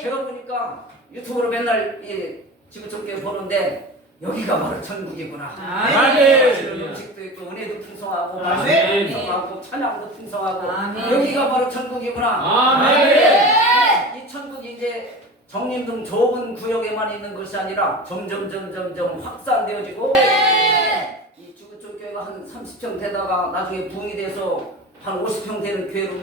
제가 보니까 유튜브로 맨날 지구촌교회 보는데 여기가 바로 천국이구나. 아멘. 음식도 있고 은혜도 풍성하고 아멘. 말씀도 풍성하고 찬양도 풍성하고 아멘. 여기가 바로 천국이구나. 아멘. 이 천국이 이제 정림동 좁은 구역에만 있는 것이 아니라 점점 확산되어지고 이 지구촌교회가 한 30평 되다가 나중에 부흥이 돼서 한 50평 되는 교회로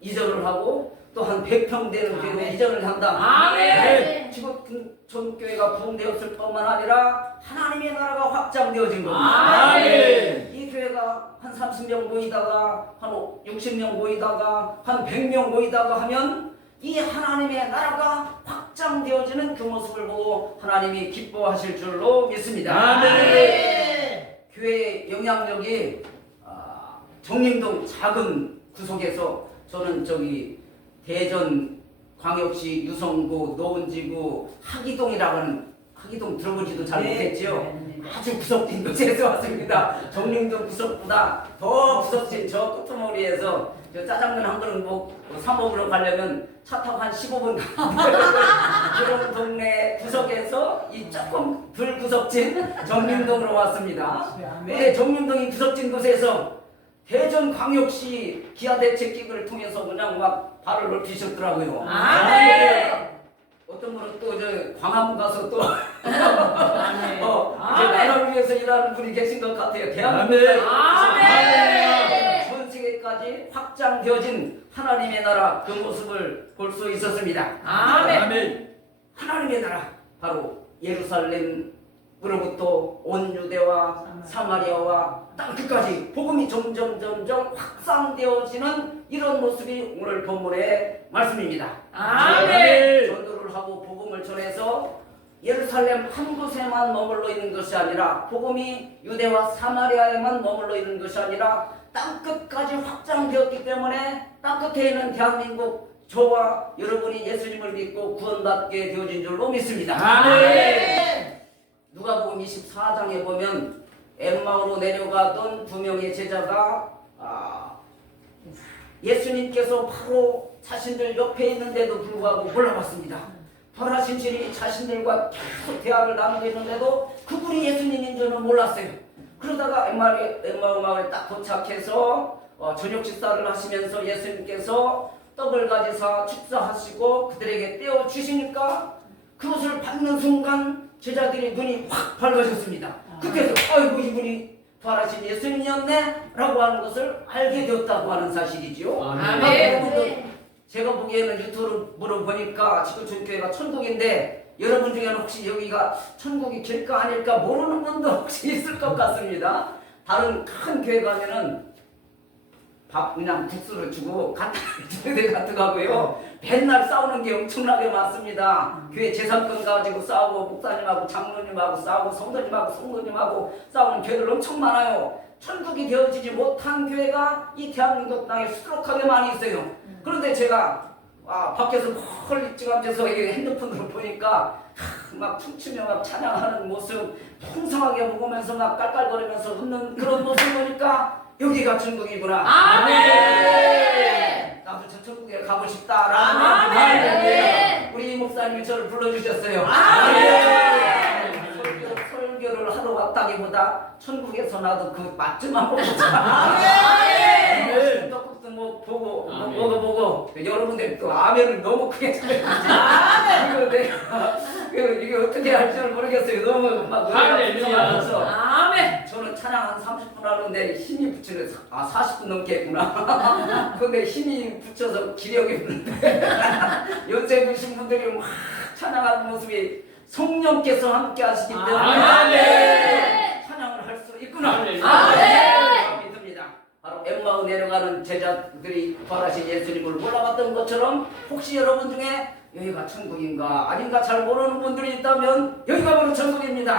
이전을 하고 또 한 100평 되는 교회로 이전을 한다. 아멘. 지구촌교회가 부흥되었을 뿐만 아니라 하나님의 나라가 확장되어진 겁니다. 아멘. 이 교회가 한 30명 모이다가 한 60명 모이다가 한 100명 모이다가 하면 이 하나님의 나라가 확장되어지는 그 모습을 보고 하나님이 기뻐하실 줄로 믿습니다. 아멘. 교회의 영향력이 정림동 작은 구석에서 저는 대전 광역시 유성구 노원지구 하기동이라고 하는 하기동 들어보지도 잘 못했지요. 아주 구석진 곳에서 왔습니다. 정림동 구석보다 더 구석진 저 끄트머리에서 짜장면 한 그릇 사 먹으러 가려면 차 타고 한 15분 그런 동네 구석에서 이 조금 덜 구석진 정림동으로 왔습니다. 근데 정림동이 구석진 곳에서 대전광역시 기아대책기구를 통해서 그냥 막 발을 넓히셨더라고요. 어떤 분은 또 광화문 가서 또 이제 나라를 위해서 일하는 분이 계신 것 같아요. 대한민국에 전 세계까지 확장되어진 하나님의 나라 그 모습을 볼 수 있었습니다. 아멘. 하나님의 나라 바로 예루살렘으로부터 온 유대와 사마리아와 땅 끝까지 복음이 점점 확산되어지는 이런 모습이 오늘 본문의 말씀입니다. 아멘. 전도를 하고 복음을 전해서 예루살렘 한 곳에만 머물러 있는 것이 아니라 복음이 유대와 사마리아에만 머물러 있는 것이 아니라 땅 끝까지 확장되었기 때문에 땅 끝에 있는 대한민국 저와 여러분이 예수님을 믿고 구원받게 되어진 줄로 믿습니다. 아멘. 누가복음 24장에 보면 엠마오로 내려가던 두 명의 제자가 예수님께서 바로 자신들 옆에 있는데도 불구하고 몰라봤습니다. 벌하신 신이 자신들과 계속 대화를 나누고 있는데도 그분이 예수님인 줄은 몰랐어요. 그러다가 엠마오 마을에 딱 도착해서 저녁 식사를 하시면서 예수님께서 떡을 가지사 축사하시고 그들에게 떼어 주시니까 그것을 받는 순간 제자들의 눈이 확 밝아졌습니다. 그때서 아이고 이분이 부활하신 예수님이었네 라고 하는 것을 알게 되었다고 하는 사실이지요. 아멘. 제가 보기에는 유튜브로 보니까 지구촌교회가 천국인데 여러분 중에는 혹시 여기가 천국이 길까 아닐까 모르는 분도 혹시 있을 것 같습니다. 다른 큰 교회 가면은 밥 그냥 국수를 주고 갖다 주는 데 같아가고요. 맨날 싸우는 게 엄청나게 많습니다. 교회 재산권 가지고 싸우고 목사님하고 장로님하고 싸우고 성도님하고 싸우는 교회들 엄청 많아요. 천국이 되어지지 못한 교회가 이 대한민국 땅에 수두룩하게 많이 있어요. 그런데 제가 밖에서 멀리찍어서 핸드폰으로 보니까 막 춤추며 막 찬양하는 모습 풍성하게 먹으면서 막 깔깔거리면서 웃는 그런 모습 보니까 여기가 천국이구나. 아멘. 나도 저 천국에 가고 싶다라는 마음에 우리 목사님이 저를 불러주셨어요. 설교를 하러 왔다기보다 천국에서 나도 그 맛 좀 한번 보자. 떡국도 보고 먹어보고 여러분들 또 아멘을 너무 크게 잘해주세요. 이게 어떻게 할 줄 모르겠어요. 너무 막 할렐루야. 아멘. 저는 찬양 한 30분 하는데 힘이 붙이는 40분 넘게 했구나. 근데 힘이 붙여서 기력이 없는데 연세 드신 분들이 막 찬양하는 모습이 성령께서 함께 하시기 때문에 찬양을 할 수 있구나. 믿습니다. 바로 엠마오 내려가는 제자들이 부활하신 예수님을 몰라봤던 것처럼 혹시 여러분 중에 여기가 천국인가 아닌가 잘 모르는 분들이 있다면 여기가 바로 천국입니다.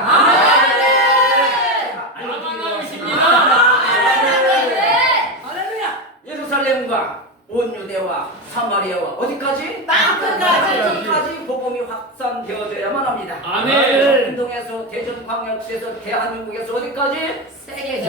할렐루야. 예루살렘과 온 유대와 사마리아와 어디까지? 땅 끝까지. 복음이 확산되어져야만 합니다. 아멘. 운동에서 대전광역시에서 대한민국에서 어디까지? 세계.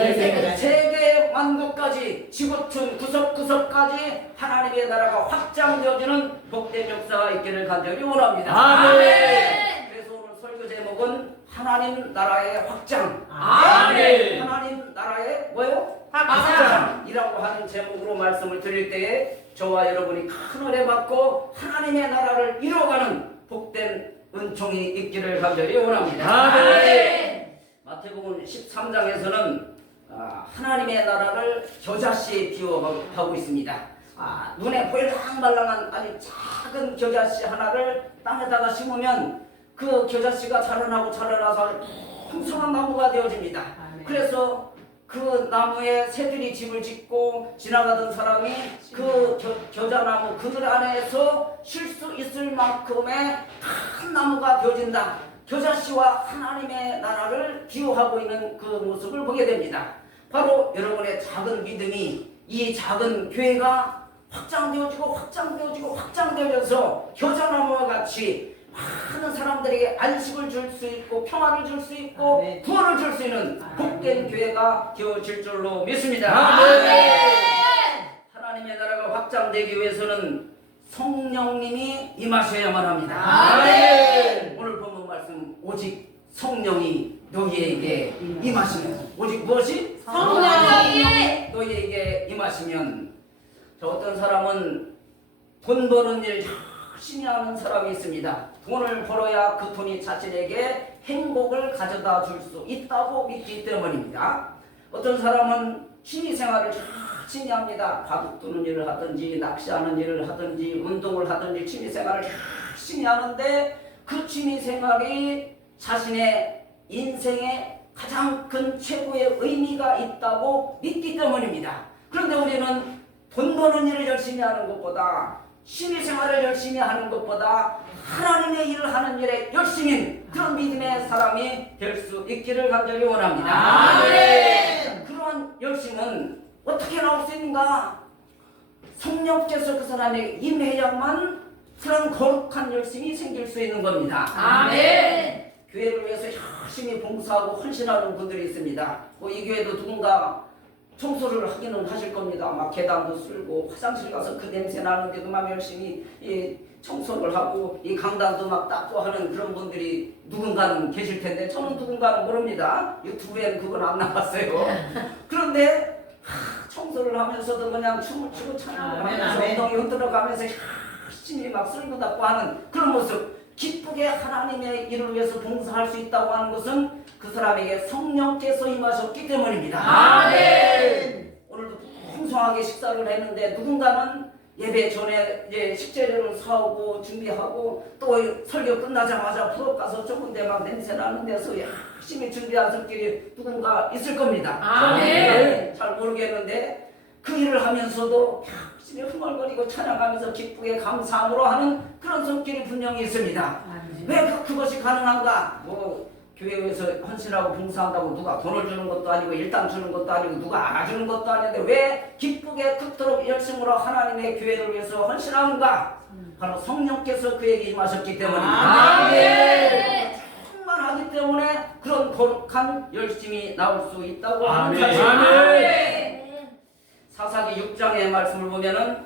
세계 만국까지 지구촌 구석구석까지 하나님의 나라가 확장되어지는 복된 역사가 있기를 간절히 원합니다. 아멘. 그래서 오늘 설교 제목은 하나님 나라의 확장. 아멘. 하나님 나라의 뭐요? 확장. 이라고 하는 제목으로 말씀을 드릴 때에 저와 여러분이 큰 은혜 받고 하나님의 나라를 이뤄가는 복된 은총이 있기를 간절히 원합니다. 아멘. 마태복음 13장에서는 하나님의 나라를 겨자씨에 비유하고 있습니다. 눈에 볼랑말랑한 아주 작은 겨자씨 하나를 땅에다가 심으면 그 겨자씨가 자라나고 자라나서 풍성한 나무가 되어집니다. 그래서 그 나무에 새들이 집을 짓고 지나가던 사람이 그 겨자나무 그들 안에서 쉴 수 있을 만큼의 큰 나무가 되어진다. 겨자씨와 하나님의 나라를 비유하고 있는 그 모습을 보게 됩니다. 바로 여러분의 작은 믿음이 이 작은 교회가 확장되어져서 겨자나무와 같이 많은 사람들에게 안식을 줄 수 있고 평안을 줄 수 있고 구원을 줄 수 있는 복된 교회가 되어질 줄로 믿습니다. 하나님의 나라가 확장되기 위해서는 성령님이 임하셔야만 합니다. 오늘 본문 말씀 오직 성령이 너희에게 임하시면 오직 무엇이? 성령이 너희에게 임하시면 어떤 사람은 돈 버는 일 열심히 하는 사람이 있습니다. 돈을 벌어야 그 돈이 자신에게 행복을 가져다 줄 수 있다고 믿기 때문입니다. 어떤 사람은 취미생활을 열심히 합니다. 바둑 두는 일을 하든지 낚시하는 일을 하든지 운동을 하든지 취미생활을 열심히 하는데 그 취미생활이 자신의 인생에 가장 큰 최고의 의미가 있다고 믿기 때문입니다. 그런데 우리는 돈 버는 일을 열심히 하는 것보다 취미생활을 열심히 하는 것보다 하나님의 일을 하는 일에 열심인 그런 믿음의 사람이 될 수 있기를 간절히 원합니다. 그런 열심은 어떻게 나올 수 있는가? 성령께서 그 사람에게 임해야만 그런 거룩한 열심이 생길 수 있는 겁니다. 교회를 위해서 열심히 봉사하고 헌신하는 분들이 있습니다. 이 교회도 누군가 청소를 하기는 하실 겁니다. 막 계단도 쓸고 화장실 가서 그 냄새 나는데도 막 열심히 청소를 하고 이 강단도 막 닦고 하는 그런 분들이 누군가는 계실 텐데 저는 누군가는 모릅니다. 유튜브에는 그건 안 나왔어요. 그런데 청소를 하면서도 그냥 춤을 추고 찬양을 하면서 엉덩이 흔들어 가면서 열심히 막 쓸고 닦고 하는 그런 모습, 기쁘게 하나님의 일을 위해서 봉사할 수 있다고 하는 것은 그 사람에게 성령께서 임하셨기 때문입니다. 오늘도 풍성하게 식사를 했는데 누군가는 예배 전에 이제 식재료를 사오고 준비하고 또 설교 끝나자마자 부엌 가서 좁은 데 막 냄새 나는 데서 열심히 준비한 손길이 누군가 있을 겁니다. 잘 모르겠는데 그 일을 하면서도 열심히 흥얼거리고 찬양하면서 기쁘게 감사함으로 하는 그런 손길이 분명히 있습니다. 왜 그것이 가능한가? 교회에서 헌신하고 봉사한다고 누가 돈을 주는 것도 아니고 일당 주는 것도 아니고 누가 알아주는 것도 아닌데 왜 기쁘게 그토록 열심으로 하나님의 교회를 위해서 헌신하는가? 바로 성령께서 그에게 임하셨기 때문입니다. 충만하기 때문에 그런 거룩한 열심이 나올 수 있다고 하는 사실입니다. 사사기 6장의 말씀을 보면은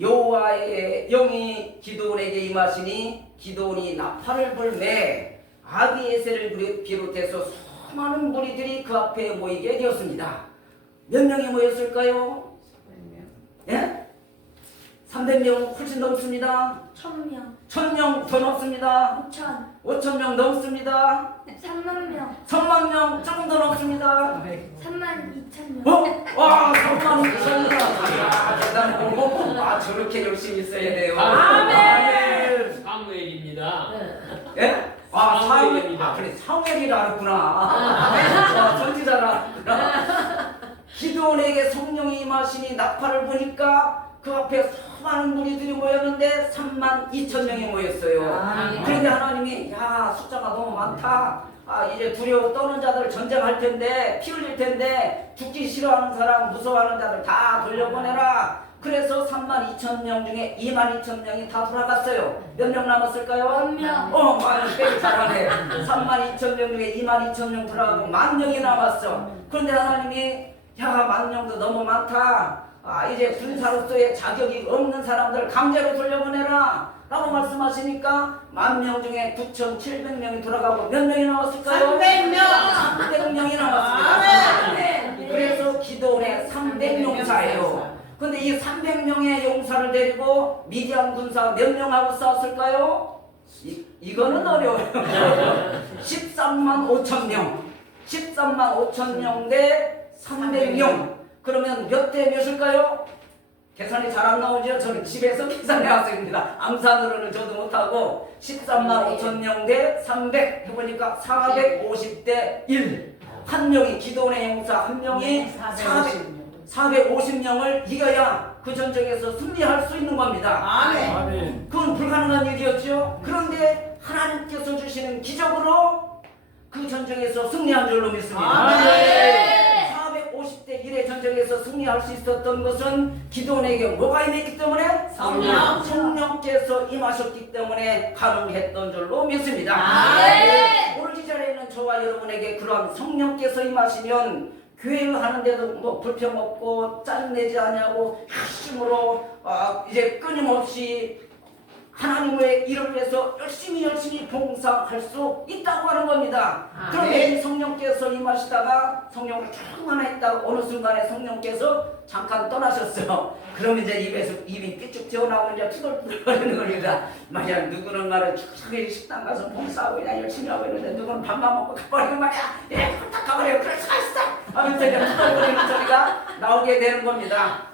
여호와의 영이 기드온에게 임하시니 기드온이 나팔을 불매 아비에셀을 비롯해서 수많은 무리들이 그 앞에 모이게 되었습니다. 몇 명이 모였을까요? 300명 훨씬 넘습니다. 1000명, 1000명 더 넘습니다. 5000, 5000명 넘습니다. 3만명, 1000명 조금 더 넘습니다. 32,000명. 와, 32,000명. 대단하고 저렇게 열심히 있어야 돼요. 사무엘입니다. 예? 사무엘입니다. 그래, 사무엘이라 알았구나. 선지자라 알았구나. 기드온에게 성령이 임하시니 나팔을 보니까 그 앞에 수많은 무리들이 모였는데 32,000명이 모였어요. 그런데 하나님이 숫자가 너무 많다. 이제 두려워 떠는 자들 전쟁할 텐데 피 흘릴 텐데 죽기 싫어하는 사람 무서워하는 자들 다 돌려보내라. 그래서 32,000명 중에 22,000명이 다 돌아갔어요. 몇 명 남았을까요? 1명. 많이 빼기 잘하네. 32,000명 중에 22,000명 돌아가고 10,000명이 남았어. 그런데 하나님이 야 10,000명도 너무 많다. 이제 군사로서의 자격이 없는 사람들 강제로 돌려보내라 라고 말씀하시니까 10,000명 중에 9,700명이 돌아가고 몇 명이 남았을까요? 300명. 300명이 남았습니다. 그래서 기도원의 300용사예요. 근데 이 300명의 용사를 데리고 미디안 군사 몇 명하고 싸웠을까요? 이거는 어려워요. 13만 5천 명. 13만 5천 명 대 300명. 그러면 몇 대 몇일까요? 계산이 잘 안 나오죠? 저는 집에서 계산해 왔습니다. 암산으로는 저도 못하고 13만 5천 명 대 300 해보니까 450대 1. 한 명이 기도원의 용사 한 명이 450명을 이겨야 그 전쟁에서 승리할 수 있는 겁니다. 아멘. 그건 불가능한 일이었죠. 그런데 하나님께서 주시는 기적으로 그 전쟁에서 승리한 줄로 믿습니다. 아멘. 450대 1의 전쟁에서 승리할 수 있었던 것은 기도원에게 뭐가 임했기 때문에? 성령. 성령께서 임하셨기 때문에 가능했던 줄로 믿습니다. 아멘. 오늘 이 자리에 있는 저와 여러분에게 그런 성령께서 임하시면 교회를 하는데도 뭐 불평 없고 짜증내지 않냐고 핵심으로 이제 끊임없이 하나님의 일을 위해서 열심히 봉사할 수 있다고 하는 겁니다. 그런데 이 성령께서 임하시다가 성령을 쭉 하나 있다가 어느 순간에 성령께서 잠깐 떠나셨어요. 그럼 이제 입에서 입이 삐쭉 튀어나오고 이제 투덜투덜거리는 겁니다. 말이야 누구는 말은 축축하게 식당 가서 봉사하고 그냥 열심히 하고 있는데 누구는 밥만 먹고 가버리고 말이야 이래 딱 가버려요. 그럴 수가 있어 하면서 이제 투덜거리는 소리가 나오게 되는 겁니다.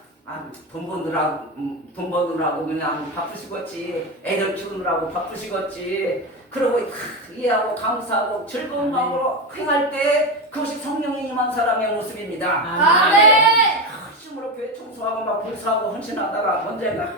돈 버느라고 그냥 바쁘시겠지. 애들 키우느라고 바쁘시겠지. 그러고 이해하고 감사하고 즐거운 마음으로 행할 때 그것이 성령이 임한 사람의 모습입니다. 아멘. 핵심으로 교회 청소하고 막 불사하고 헌신하다가 언젠가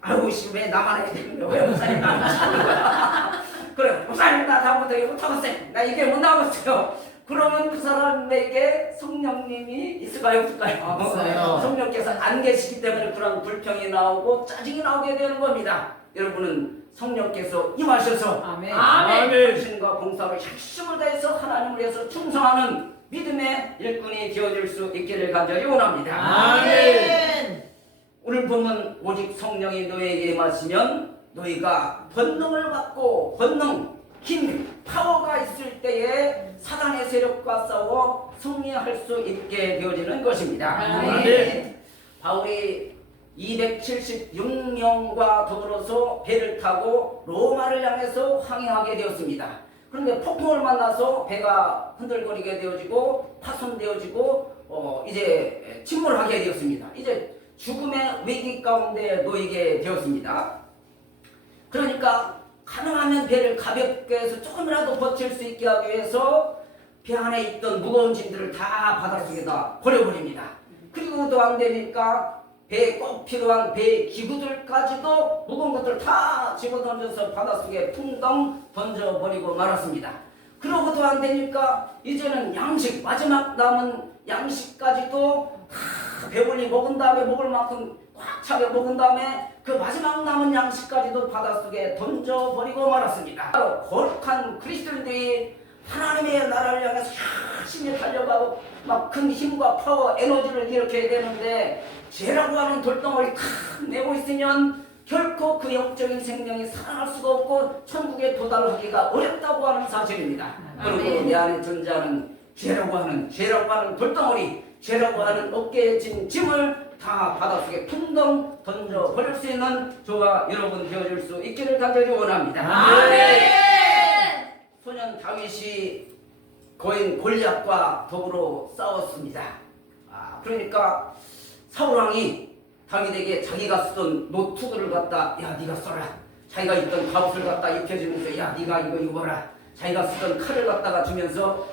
아이고 씨 왜 나만 해야 되는데 왜 목사님 나만 하는 거야. 그래 목사님 나 다음부터 이거 못하겠어요. 나 이게 못 나오겠어요. 그러면 그 사람에게 성령님이 있을까요? 없을까요? 없어요. 성령께서 안 계시기 때문에 그런 불평이 나오고 짜증이 나오게 되는 겁니다. 여러분은 성령께서 임하셔서 아멘. 헌신과 봉사로 핵심을 다해서 하나님을 위해서 충성하는 믿음의 일꾼이 되어줄 수 있기를 간절히 원합니다. 아멘. 오늘 보면 오직 성령이 너에게 임하시면 너희가 권능을 받고 힘, 파워가 있을 때에 사단의 세력과 싸워 승리할 수 있게 되어지는 것입니다. 아멘. 바울이 276명과 더불어서 배를 타고 로마를 향해서 항해하게 되었습니다. 그런데 폭풍을 만나서 배가 흔들거리게 되어지고 파손되어지고 이제 침몰하게 되었습니다. 이제 죽음의 위기 가운데 놓이게 되었습니다. 그러니까 가능하면 배를 가볍게 해서 조금이라도 버틸 수 있게 하기 위해서 배 안에 있던 무거운 짐들을 다 바닷속에다 버려버립니다. 그리고도 안 되니까 배에 꼭 필요한 배 기구들까지도 무거운 것들 다 집어던져서 바닷속에 풍덩 던져버리고 말았습니다. 그러고도 안 되니까 이제는 양식, 마지막 남은 양식까지도 다 배불리 먹은 다음에 먹을 만큼 꽉 차게 먹은 다음에 그 마지막 남은 양식까지도 바닷속에 던져버리고 말았습니다. 바로 거룩한 그리스도인들이 하나님의 나라를 향해서 열심히 달려가고 막 큰 힘과 파워, 에너지를 일으켜야 되는데 죄라고 하는 돌덩어리 탁 내고 있으면 결코 그 영적인 생명이 살아날 수가 없고 천국에 도달하기가 어렵다고 하는 사실입니다. 그리고 내 안에 존재하는 죄라고 하는 돌덩어리, 죄라고 하는 어깨에 진 짐을 다 바닷속에 풍덩 던져버릴 수 있는 저와 여러분 되어줄 수 있기를 간절히 원합니다. 아멘. 소년 다윗이 거인 골리앗과 더불어 싸웠습니다. 그러니까 사울왕이 다윗에게 자기가 쓰던 노트들을 갖다 야 네가 써라. 자기가 입던 갑옷을 갖다 입혀주면서 야 네가 이거 입어라. 자기가 쓰던 칼을 갖다가 주면서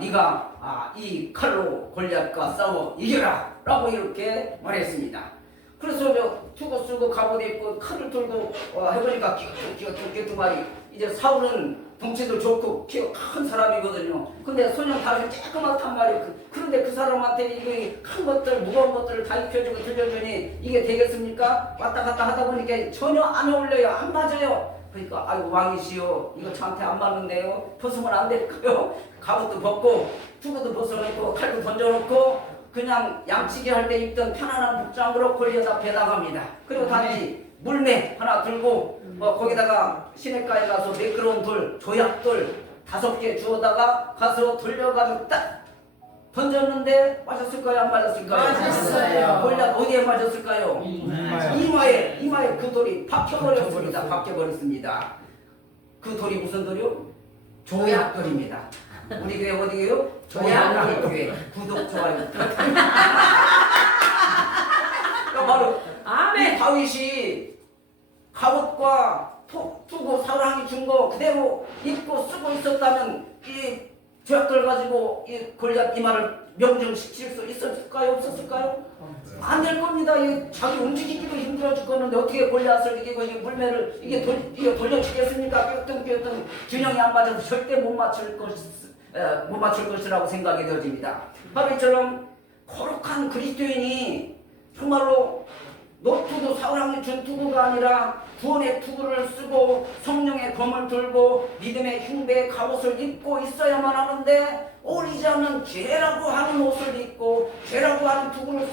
네가 이 칼로 골리앗과 싸워 이겨라 라고 이렇게 말했습니다. 그래서 투구 쓰고 갑옷 입고 칼을 들고 해보니까 기가 두 마리. 이제 사울은 덩치도 좋고 키가 큰 사람이거든요. 근데 소년 다리 조그맣단 말이에요. 그런데 그 사람한테 이거 큰 것들 무거운 것들을 다 입혀주고 들려주니 이게 되겠습니까? 왔다 갔다 하다 보니까 전혀 안 어울려요. 안 맞아요. 그러니까 아이고 왕이시여 이거 저한테 안 맞는데요. 벗으면 안 될까요? 갑옷도 벗고 투구도 벗어놓고 칼도 던져놓고 그냥 양치기 할 때 입던 편안한 복장으로 골리앗 앞에 나갑니다. 그리고 단지 물매 하나 들고 거기다가 시냇가에 가서 매끄러운 돌, 조약돌 5개 주워다가 가서 돌려가지고 딱 던졌는데 맞았을까요? 안 맞았을까요? 맞았어요. 골리앗 어디에 맞았을까요? 이마에 그 돌이 박혀버렸습니다. 박혀버렸습니다. 그 돌이 무슨 돌이요? 조약돌입니다. 우리 교회 어디예요? 조약돌 교회. 구독, 좋아요. 바로 이 다윗이 갑옷과 투구 사랑이 준 거 그대로 입고 쓰고 있었다면 이 조약돌 가지고 이 골리앗 이마를 명정시킬 수 있었을까요? 없었을까요? 안 될 겁니다. 이 자기 움직이기도 힘들어 죽겠는데 어떻게 골리앗을 이기고 이게 물매를 이게 돌려주겠습니까? 뼈뚱 균형이 안 맞아서 절대 못 맞출 것이라고 생각이 되어집니다. 바로 이처럼 거룩한 그리스도인이 정말로 노투구 사랑이 준 투구가 아니라 구원의 투구를 쓰고 성령의 검을 들고 믿음의 흉배의 갑옷을 입고 있어야만 하는데 어울리지 않는 죄라고 하는 옷을 입고 죄라고 하는 투구를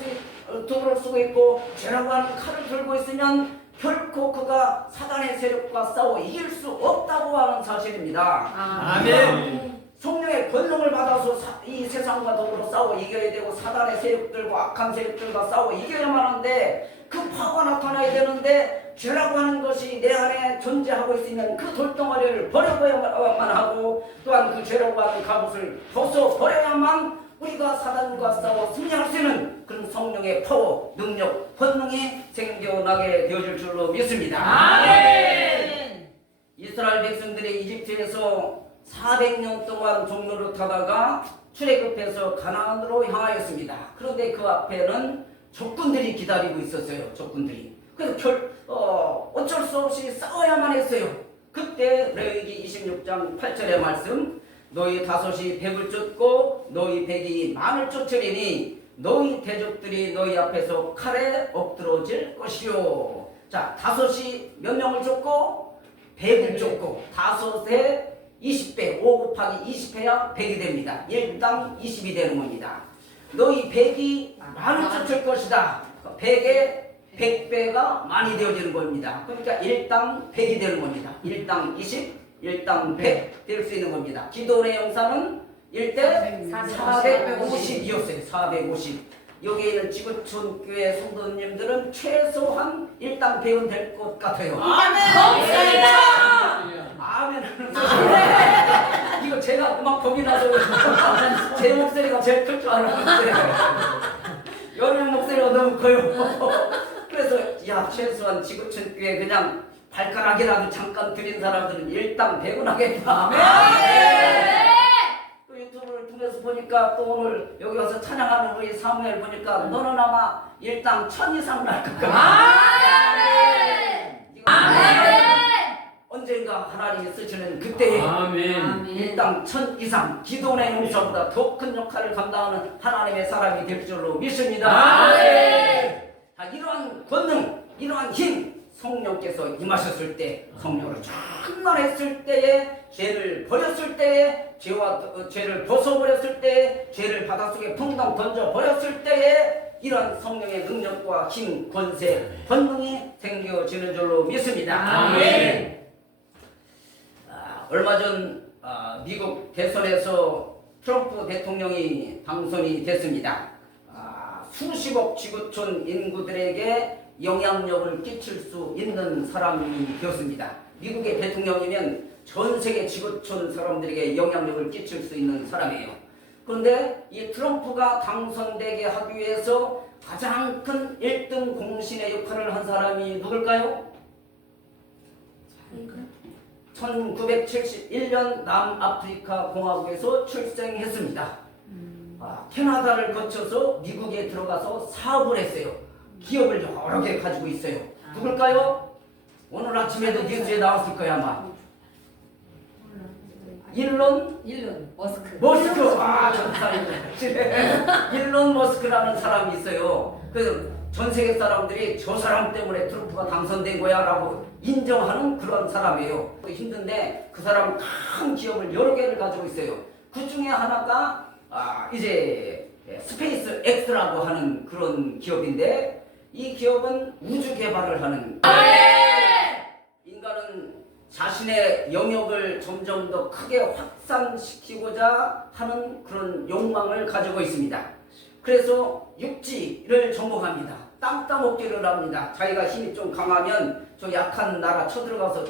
쓰고 있고 죄라고 하는 칼을 들고 있으면 결코 그가 사단의 세력과 싸워 이길 수 없다고 하는 사실입니다. 아멘. 성령의 권능을 받아서 이 세상과 더불어 싸워 이겨야 되고 사단의 세력들과 악한 세력들과 싸워 이겨야만 하는데 그 파가 나타나야 되는데 죄라고 하는 것이 내 안에 존재하고 있으면 그 돌덩어리를 버려야만 하고 또한 그 죄라고 하는 갑옷을 벗어버려야만 우리가 사단과 싸워 승리할 수 있는 그런 성령의 파워, 능력, 권능이 생겨나게 되어질 줄로 믿습니다. 아멘. 이스라엘 백성들이 이집트에서 400년 동안 종로를 타다가 출애굽해서 가나안으로 향하였습니다. 그런데 그 앞에는 적군들이 기다리고 있었어요. 적군들이. 그래서 어쩔 수 없이 싸워야만 했어요. 그때 레위기 26장 8절의 말씀 너희 다섯이 백을 쫓고 너희 백이 만을 쫓으리니 너희 대적들이 너희 앞에서 칼에 엎드러질 것이요. 자, 다섯이 몇 명을 쫓고 백을 쫓고 다섯에 20배, 5 곱하기 20해야 100이 됩니다. 1당 20이 되는 겁니다. 너희 100이 만을 쫓을 것이다. 100에 100배가 많이 되어지는 겁니다. 그러니까 1당 100이 되는 겁니다. 1당 20, 1당 100 될 수 있는 겁니다. 기도의 영사는 1대 450이었어요. 450. 여기에 있는 지구촌 교회 성도님들은 최소한 1당 100은 될 것 같아요. 아멘. 이거 제가 막 겁이 나서 제 목소리가 제일 클 줄 알았는데 여름 목소리가 너무 커요. 그래서 야 최소한 지구촌 교회 그냥 발가락이라도 잠깐 들인 사람들은 1당 100은 하겠다. 또 유튜브를 통해서 보니까 또 오늘 여기 와서 찬양하는 우리 사무엘 보니까 너는 아마 1당 1000 이상 날 것 같아. 언젠가 하나님이 쓰시는 그때에 일당 1000 이상 기도원의 용사보다 더 큰 역할을 감당하는 하나님의 사람이 될 줄로 믿습니다. 자, 이러한 권능, 이러한 힘 성령께서 임하셨을 때, 성령으로 충만했을 때에, 죄를 버렸을 때에, 죄를 벗어버렸을 때에, 죄를 바닷속에 펑덩 던져버렸을 때에 이러한 성령의 능력과 힘, 권세, 권능이 생겨지는 줄로 믿습니다. 얼마 전 미국 대선에서 트럼프 대통령이 당선이 됐습니다. 수십억 지구촌 인구들에게 영향력을 끼칠 수 있는 사람이 되었습니다. 미국의 대통령이면 전 세계 지구촌 사람들에게 영향력을 끼칠 수 있는 사람이에요. 그런데 이 트럼프가 당선되게 하기 위해서 가장 큰 1등 공신의 역할을 한 사람이 누굴까요? 1971년 남아프리카 공화국에서 출생했습니다. 캐나다를 거쳐서 미국에 들어가서 사업을 했어요. 기업을 여러 개 가지고 있어요. 누굴까요? 오늘 아침에도 뉴스에 나왔을 거야 아마. 일론 머스크. 머스크. 아, 일론 머스크라는 사람이 있어요. 그래서 전 세계 사람들이 저 사람 때문에 트럼프가 당선된 거야라고 인정하는 그런 사람이에요. 힘든데 그 사람은 큰 기업을 여러 개를 가지고 있어요. 그 중에 하나가 이제 스페이스 X라고 하는 그런 기업인데 이 기업은 우주 개발을 하는 인간은 자신의 영역을 점점 더 크게 확산시키고자 하는 그런 욕망을 가지고 있습니다. 그래서 육지를 정복합니다. 땅 따먹기를 합니다. 자기가 힘이 좀 강하면 저 약한 나라 쳐들어가서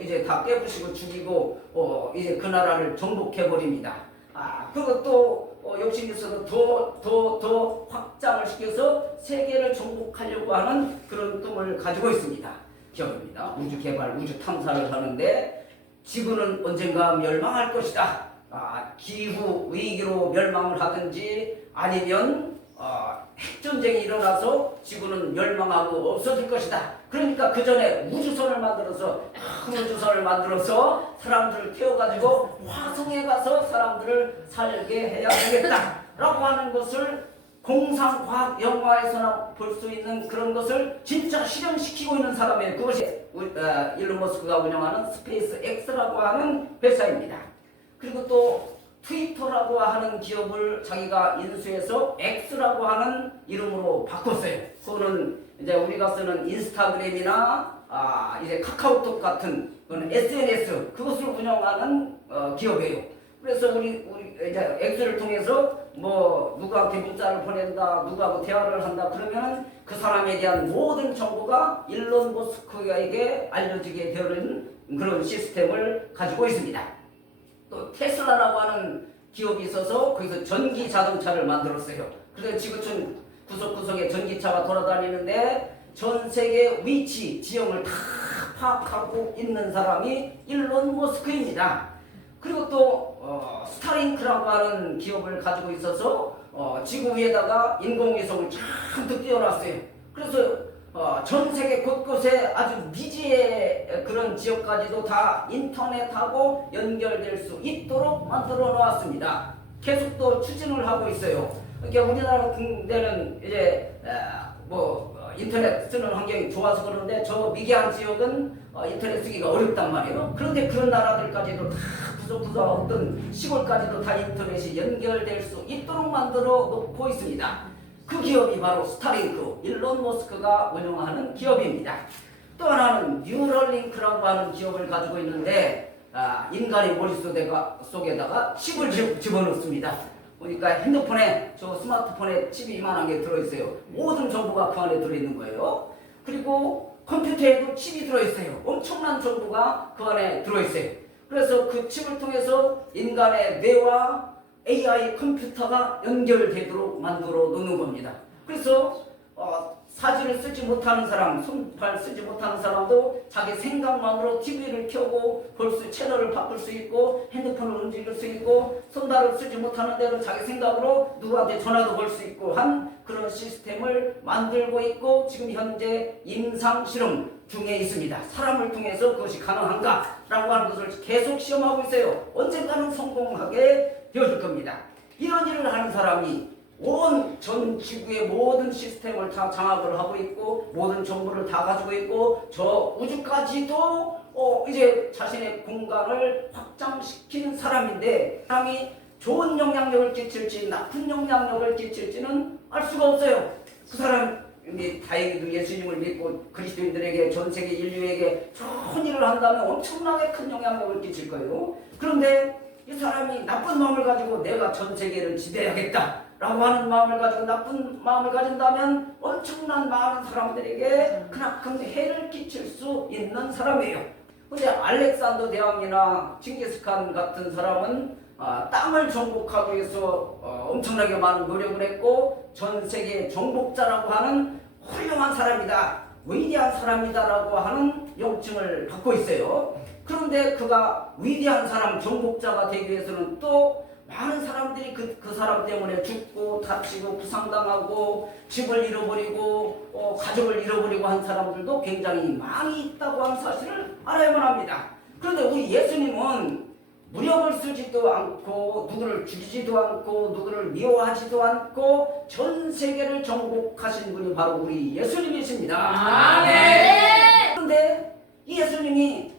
이제 다 깨부시고 죽이고 이제 그 나라를 정복해버립니다. 그리고 또 욕심이 있어서 더 확장을 시켜서 세계를 정복하려고 하는 그런 꿈을 가지고 있습니다. 기업입니다. 우주 개발, 우주 탐사를 하는데 지구는 언젠가 멸망할 것이다. 기후 위기로 멸망을 하든지 아니면 핵전쟁이 일어나서 지구는 멸망하고 없어질 것이다. 그러니까 그 전에 우주선을 만들어서 큰 우주선을 만들어서 사람들을 태워가지고 화성에 가서 사람들을 살게 해야 되겠다라고 하는 것을 공상과학 영화에서나 볼 수 있는 그런 것을 진짜 실현시키고 있는 사람이에요. 그것이 일론 머스크가 운영하는 스페이스 X라고 하는 회사입니다. 그리고 또 트위터라고 하는 기업을 자기가 인수해서 X라고 하는 이름으로 바꿨어요. 그거는 이제 우리가 쓰는 인스타그램이나 이제 카카오톡 같은 그런 SNS 그것을 운영하는 기업이에요. 그래서 우리 이제 X를 통해서 뭐 누구한테 문자를 보낸다, 누구하고 대화를 한다 그러면 그 사람에 대한 모든 정보가 일론 머스크에게 알려지게 되는 그런 시스템을 가지고 있습니다. 또 테슬라라고 하는 기업이 있어서 거기서 전기 자동차를 만들었어요. 그래서 지구촌 구석구석에 전기차가 돌아다니는데 전 세계 위치 지형을 다 파악하고 있는 사람이 일론 머스크입니다. 그리고 또 스타링크라고 하는 기업을 가지고 있어서 지구 위에다가 인공위성을 잔뜩 띄워놨어요. 그래서 전 세계 곳곳에 아주 미지의 그런 지역까지도 다 인터넷하고 연결될 수 있도록 만들어 놓았습니다. 계속 또 추진을 하고 있어요. 그러니까 우리나라 같은 데는 이제 인터넷 쓰는 환경이 좋아서 그러는데 저 미개한 지역은 인터넷 쓰기가 어렵단 말이에요. 그런데 그런 나라들까지도 다 구석구석 어떤 시골까지도 다 인터넷이 연결될 수 있도록 만들어 놓고 있습니다. 그 기업이 바로 스타링크, 일론 머스크가 운영하는 기업입니다. 또 하나는 뉴럴링크라고 하는 기업을 가지고 있는데 인간의 머릿속에다가 칩을 집어넣습니다. 보니까 핸드폰에 저 스마트폰에 칩이 이만한 게 들어있어요. 모든 정보가 그 안에 들어있는 거예요. 그리고 컴퓨터에도 칩이 들어있어요. 엄청난 정보가 그 안에 들어있어요. 그래서 그 칩을 통해서 인간의 뇌와 AI 컴퓨터가 연결되도록 만들어 놓는 겁니다. 그래서 사진을 쓰지 못하는 사람, 손발 쓰지 못하는 사람도 자기 생각만으로 TV를 켜고 채널을 바꿀 수 있고 핸드폰을 움직일 수 있고 손발을 쓰지 못하는 대로 자기 생각으로 누구한테 전화도 걸 수 있고 한 그런 시스템을 만들고 있고 지금 현재 임상 실험 중에 있습니다. 사람을 통해서 그것이 가능한가라고 하는 것을 계속 시험하고 있어요. 언젠가는 성공하게 되어줄 겁니다. 이런 일을 하는 사람이 전 지구의 모든 시스템을 다 장악을 하고 있고 모든 정보를 다 가지고 있고 저 우주까지도 이제 자신의 공간을 확장시킨 사람인데 사람이 좋은 영향력을 끼칠지 나쁜 영향력을 끼칠지는 알 수가 없어요. 그 사람이 다행히도 예수님을 믿고 그리스도인들에게 전 세계 인류에게 좋은 일을 한다면 엄청나게 큰 영향력을 끼칠 거예요. 그런데 이 사람이 나쁜 마음을 가지고 내가 전 세계를 지배해야겠다 라고 하는 마음을 가지고 나쁜 마음을 가진다면 엄청난 많은 사람들에게 크나큰 해를 끼칠 수 있는 사람이에요. 근데 알렉산더 대왕이나 징기스칸 같은 사람은 땅을 정복하기 위해서 엄청나게 많은 노력을 했고 전 세계 정복자라고 하는 훌륭한 사람이다, 위대한 사람이다라고 하는 명칭을 받고 있어요. 그런데 그가 위대한 사람, 정복자가 되기 위해서는 또 많은 사람들이 그 사람 때문에 죽고 다치고 부상당하고 집을 잃어버리고 가족을 잃어버리고 한 사람들도 굉장히 많이 있다고 하는 사실을 알아야만 합니다. 그런데 우리 예수님은 무력을 쓰지도 않고 누구를 죽이지도 않고 누구를 미워하지도 않고 전 세계를 정복하신 분이 바로 우리 예수님이십니다. 아멘. 그런데 이 예수님이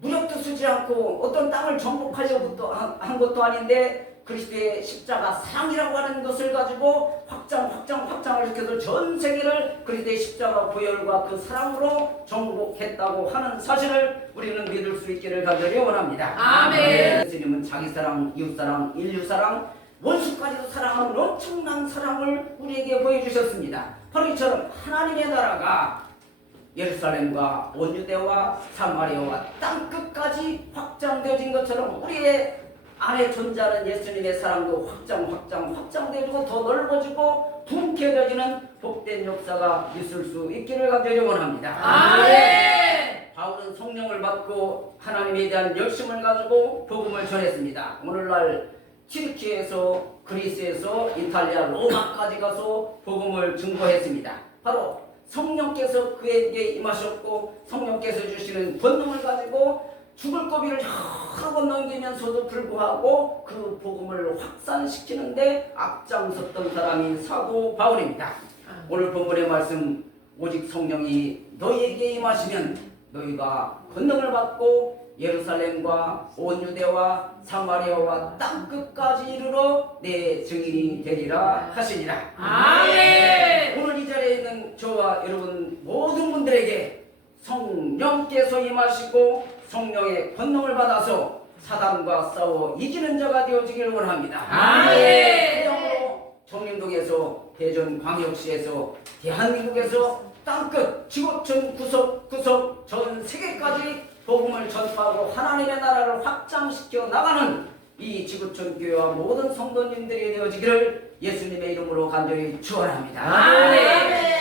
무력도 쓰지 않고 어떤 땅을 정복하려고 한 것도 아닌데 그리스도의 십자가 사랑이라고 하는 것을 가지고 확장을 시켜서 전 세계를 그리스도의 십자가 보혈과 그 사랑으로 정복했다고 하는 사실을 우리는 믿을 수 있기를 간절히 원합니다. 아멘. 예수님은 자기 사랑, 이웃 사랑, 인류 사랑, 원수까지도 사랑하는 엄청난 사랑을 우리에게 보여주셨습니다. 바로 이처럼 하나님의 나라가 예루살렘과 온 유대와 사마리아와 땅끝까지 확장되어진 것처럼 우리의 안에 존재하는 예수님의 사랑도 확장되어지고 더 넓어지고 통쾌해지는 복된 역사가 있을 수 있기를 간절히 원합니다. 아멘. 바울은 성령을 받고 하나님에 대한 열심을 가지고 복음을 전했습니다. 오늘날 튀르키예에서 그리스에서 이탈리아 로마까지 가서 복음을 증거했습니다. 바로 성령께서 그에게 임하셨고 성령께서 주시는 권능을 가지고 죽을 고비를 여러 번 넘기면서도 불구하고 그 복음을 확산시키는데 앞장섰던 사람이 사도 바울입니다. 오늘 본문의 말씀 오직 성령이 너희에게 임하시면 너희가 권능을 받고 예루살렘과 온 유대와 사마리아와 땅끝까지 이르러 내 증인이 되리라 하시니라. 아멘. 오늘 이 자리에 있는 저와 여러분 모든 분들에게 성령께서 임하시고 성령의 권능을 받아서 사단과 싸워 이기는 자가 되어지길 원합니다. 아멘. 그러므로 정림동에서 대전광역시에서 대한민국에서 땅끝 지구촌 구석구석 전 세계까지 복음을 전파하고 하나님의 나라를 확장시켜 나가는 이 지구촌 교회와 모든 성도님들이 되어지기를 예수님의 이름으로 간절히 축원합니다. 아멘.